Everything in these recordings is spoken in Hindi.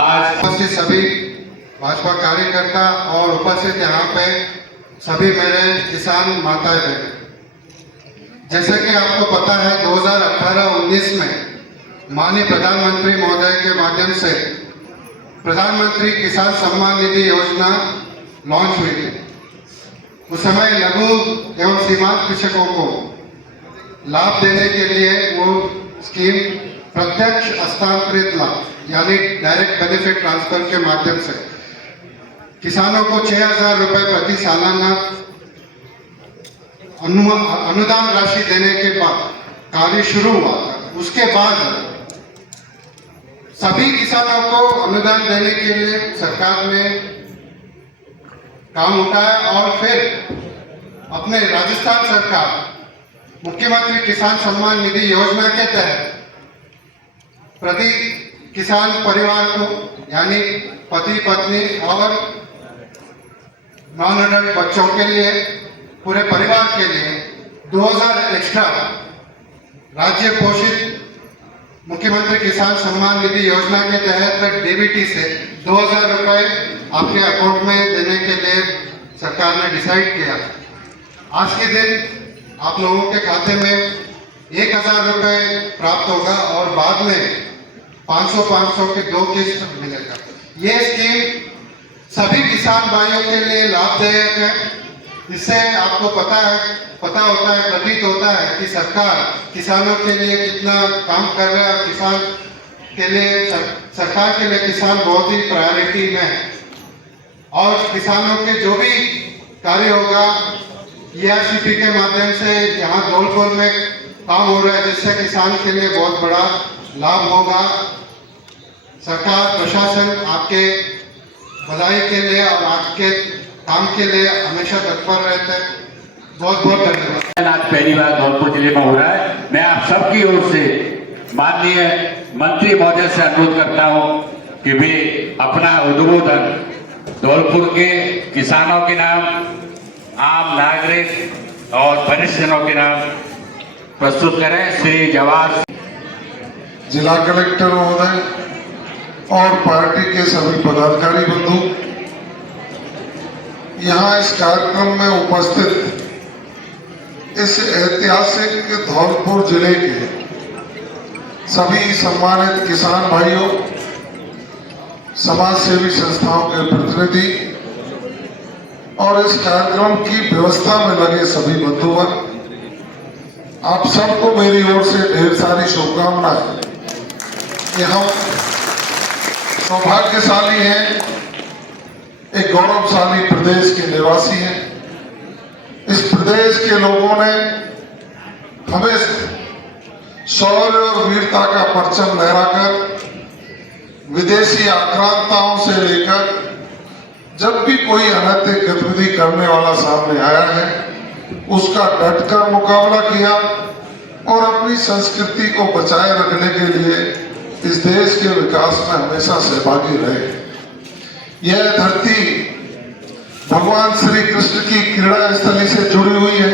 आज उपस्थित सभी भाजपा कार्यकर्ता और उपस्थित यहाँ पे सभी मेरे किसान माताएं बहन, जैसे कि आपको पता है 2018-19 में माननीय प्रधानमंत्री महोदय के माध्यम से प्रधानमंत्री किसान सम्मान निधि योजना लॉन्च हुई थी। उस समय लघु एवं सीमांत कृषकों को लाभ देने के लिए वो स्कीम प्रत्यक्ष हस्तांतरित लाभ यानी डायरेक्ट बेनिफिट ट्रांसफर के माध्यम से किसानों को 6,000 रुपये प्रति सालाना अनुदान राशि देने के बाद कार्य शुरू हुआ था। उसके बाद सभी किसानों को अनुदान देने के लिए सरकार ने काम उठाया और फिर अपने राजस्थान सरकार मुख्यमंत्री किसान सम्मान निधि योजना के तहत प्रति किसान परिवार को यानी पति पत्नी और नॉन अडल्ट बच्चों के लिए पूरे परिवार के लिए 2,000 एक्स्ट्रा राज्य पोषित मुख्यमंत्री किसान सम्मान निधि योजना के तहत डीबीटी से 2,000 रुपये आपके अकाउंट में देने के लिए सरकार ने डिसाइड किया। आज के दिन आप लोगों के खाते में 1,000 रुपये प्राप्त होगा और बाद में 500 के 2 किस्त मिलेगा। ये स्कीम सभी किसान भाइयों के लिए लाभदायक है। इससे आपको पता होता है, प्रतीत होता है कि सरकार किसानों के लिए कितना काम कर रहा है। किसान के लिए सरकार के लिए किसान बहुत ही प्रायोरिटी में है और किसानों के जो भी कार्य होगा ERCP के माध्यम से यहाँ धौलपुर में काम हो रहा है, जिससे किसान के लिए बहुत बड़ा लाभ होगा। सरकार प्रशासन आपके भलाई के लिए और आपके काम के लिए हमेशा तत्पर रहते हैं। बहुत बहुत धन्यवाद। आज पहली बार धौलपुर जिले में हो रहा है। मैं आप सबकी ओर से माननीय मंत्री महोदय से अनुरोध करता हूं कि वे अपना उद्बोधन धौलपुर के किसानों के नाम, आम नागरिक और वरिष्ठजनों के नाम प्रस्तुत करें। श्री जवाहर जिला कलेक्टर महोदय और पार्टी के सभी पदाधिकारी बंधु, यहाँ इस कार्यक्रम में उपस्थित इस ऐतिहासिक धौलपुर जिले के सभी सम्मानित किसान भाइयों, समाज सेवी संस्थाओं के प्रतिनिधि और इस कार्यक्रम की व्यवस्था में लगे सभी बंधुगण, आप सबको मेरी ओर से ढेर सारी शुभकामनाएं। कि हम सौभाग्यशाली हैं, एक गौरवशाली प्रदेश के निवासी हैं। इस प्रदेश के लोगों ने हमें शौर्य और वीरता का परचम लहराकर विदेशी आक्रांताओं से लेकर जब भी कोई अनैतिक गतिविधि करने वाला सामने आया है उसका डटकर मुकाबला किया और अपनी संस्कृति को बचाए रखने के लिए इस देश के विकास में हमेशा सहभागी रहे। यह धरती भगवान श्री कृष्ण की क्रीड़ा स्थली से जुड़ी हुई है।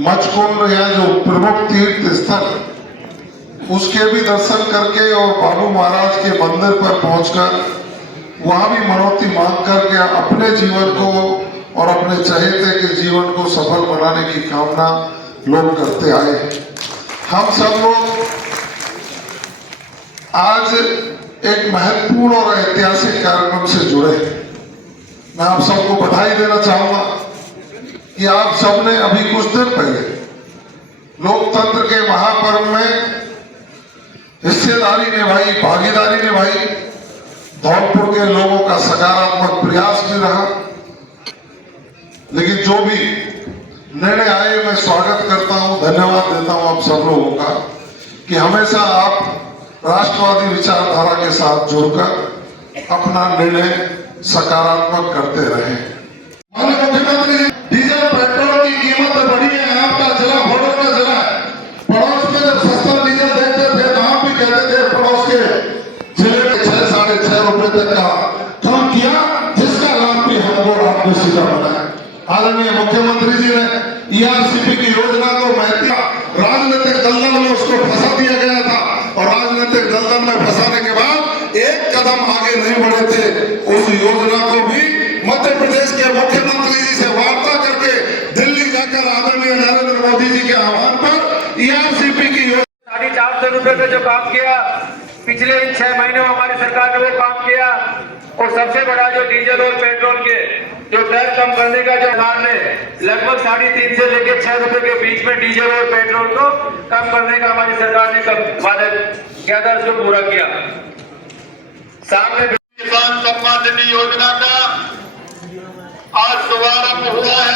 मचकुंड या जो प्रमुख तीर्थ स्थल, उसके भी दर्शन करके और बाबू महाराज के मंदिर पर पहुंचकर वहां भी मनौती मांग करके अपने जीवन को और अपने चहेते के जीवन को सफल बनाने की कामना लोग करते आए। हम सब लोग आज एक महत्वपूर्ण और ऐतिहासिक कार्यक्रम से जुड़े। मैं आप सबको बधाई देना चाहूंगा कि आप सबने अभी कुछ दिन पहले लोकतंत्र के महापर्व में हिस्सेदारी निभाई, भागीदारी निभाई। धौलपुर के लोगों का सकारात्मक प्रयास भी रहा, लेकिन जो भी निर्णय आए मैं स्वागत करता हूं, धन्यवाद देता हूं आप सब लोगों का कि हमेशा आप राष्ट्रवादी विचारधारा के साथ जुड़कर अपना निर्णय सकारात्मक करते रहे। माननीय मुख्यमंत्री जी, डीजल पेट्रोल की कीमत बढ़ी है। आपका जिला बॉर्डर का जिला है। पड़ोस में जब सस्ता डीजल देखते थे तो आप भी कहते थे पड़ोस के जिले में 6-6.5 रुपए तक का कम किया, जिसका लाभ भी हमको आपने सीधा बनाया। आदरणीय मुख्यमंत्री जी ने ERCP की योजना को राजनीतिक दलदल में उसको फंसा दिया गया था और राजनीतिक दलदल में फंसाने के बाद 1 कदम आगे नहीं बढ़े थे, उस योजना को भी मध्य प्रदेश के मुख्यमंत्री जी से वार्ता करके दिल्ली जाकर आदरणीय नरेंद्र मोदी जी के आह्वान पर ईआरसीपी की योजना 450 रुपए में जो काम किया पिछले इन 6 महीनों में हमारी सरकार ने वो काम किया। और सबसे बड़ा जो डीजल और पेट्रोल के जो दर कम करने का जो सरकार ने लगभग 3.5 से लेकर 6 रुपए के बीच में डीजल और पेट्रोल को कम करने का हमारी सरकार ने वादा किया था, उसको पूरा किया। सामने किसान सम्मान निधि योजना का आज शुभारंभ हुआ है।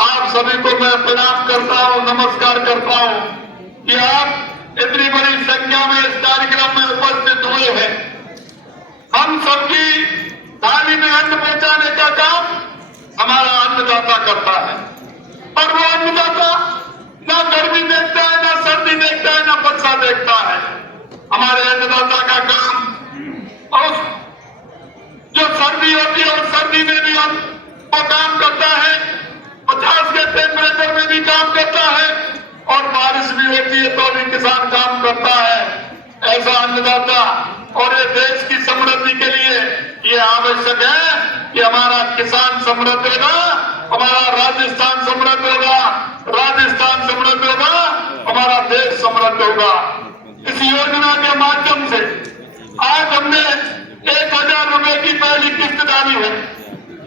आप सभी को मैं प्रणाम करता हूं, नमस्कार करता हूं कि आप इतनी बड़ी संख्या में इस कार्यक्रम में उपस्थित हुए हैं। हम सबकी थाली में अन्न पहुंचाने का काम हमारा अन्नदाता करता है, और वो अन्नदाता ना गर्मी देखता है, ना सर्दी देखता है, ना वर्षा देखता है। हमारे अन्नदाता का काम और जो सर्दी होती है और सर्दी में भी वो काम करता है, 50 के टेम्परेचर में भी काम करता है, और बारिश भी होती है तो भी किसान काम करता है। ऐसा अन्नदाता और ये देश की समृद्धि के लिए ये आवश्यक है कि हमारा किसान समृद्ध होगा, हमारा राजस्थान समृद्ध होगा, राजस्थान समृद्ध होगा, हमारा देश समृद्ध होगा। इस योजना के माध्यम से आज हमने 1000 रुपए की पहली किस्त डाली है।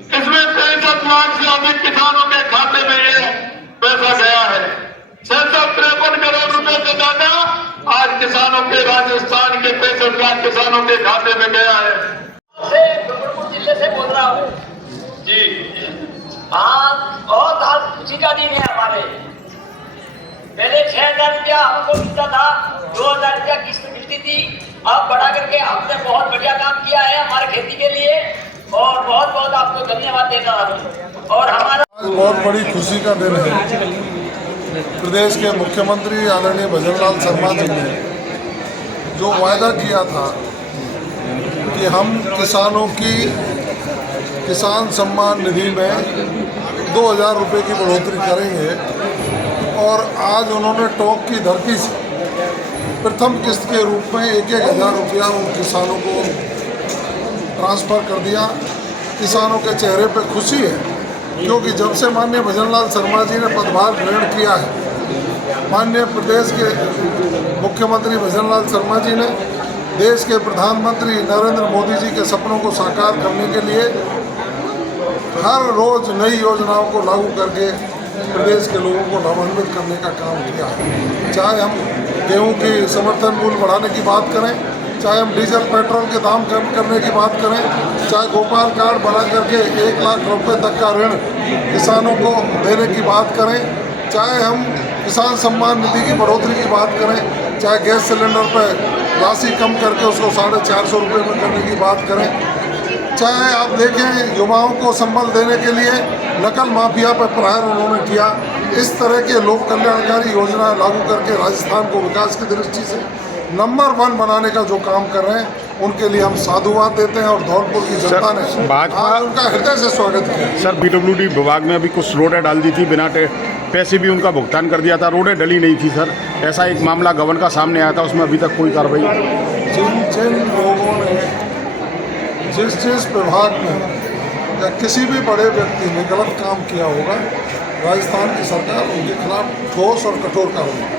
इसमें 63 लाख से अधिक किसानों के खाते में ये पैसा गया है। 653 करोड़ रुपए से ज्यादा आज किसानों के, राजस्थान के 65 लाख किसानों के खाते में गया है। डूंगरपुर जिले से बोल रहा हूँ जी। हाँ, बहुत आज खुशी का दिन है हमारे। पहले 6000 रुपया हमको मिलता था, 2000 रुपया किस्त मिलती थी। अब बढ़ा करके आपने बहुत बढ़िया काम किया है हमारे खेती के लिए, और बहुत बहुत आपको धन्यवाद देता हूँ। और हमारा आज बहुत बड़ी खुशी का दिन है। प्रदेश के मुख्यमंत्री आदरणीय भजनलाल शर्मा जी ने जो वायदा किया था कि हम किसानों की किसान सम्मान निधि में 2000 रुपये की बढ़ोतरी करेंगे, और आज उन्होंने टोंक की धरती से प्रथम किस्त के रूप में 1,000 रुपया उन किसानों को ट्रांसफ़र कर दिया। किसानों के चेहरे पर खुशी है, क्योंकि जब से माननीय भजनलाल शर्मा जी ने पदभार ग्रहण किया है, माननीय प्रदेश के मुख्यमंत्री भजनलाल शर्मा जी ने देश के प्रधानमंत्री नरेंद्र मोदी जी के सपनों को साकार करने के लिए हर रोज नई योजनाओं को लागू करके प्रदेश के लोगों को लाभान्वित करने का काम किया है। चाहे हम गेहूं की समर्थन मूल्य बढ़ाने की बात करें, चाहे हम डीजल पेट्रोल के दाम कम करने की बात करें, चाहे गोपाल कार्ड बढ़ा करके 1 लाख रुपए तक का ऋण किसानों को देने की बात करें, चाहे हम किसान सम्मान निधि की बढ़ोतरी की बात करें, चाहे गैस सिलेंडर पर राशि कम करके उसको 450 रुपये में करने की बात करें, चाहे आप देखें युवाओं को संबल देने के लिए नकल माफिया पर प्रहार उन्होंने किया। इस तरह के लोक कल्याणकारी योजना लागू करके राजस्थान को विकास की दृष्टि से नंबर 1 बनाने का जो काम कर रहे हैं, उनके लिए हम साधुवाद देते हैं, और धौलपुर की जनता ने आज उनका हृदय से स्वागत किया। सर, बीडब्ल्यूडी विभाग में अभी कुछ रोडें डाल दी थी, बिना पैसे भी उनका भुगतान कर दिया था, रोडें डली नहीं थी सर। ऐसा एक मामला गबन का सामने आया था, उसमें अभी तक कोई कार्रवाई। जिन लोगों ने जिस विभाग में या किसी भी बड़े व्यक्ति ने गलत काम किया होगा, राजस्थान की सरकार उनके खिलाफ ठोस और कठोर कार्रवाई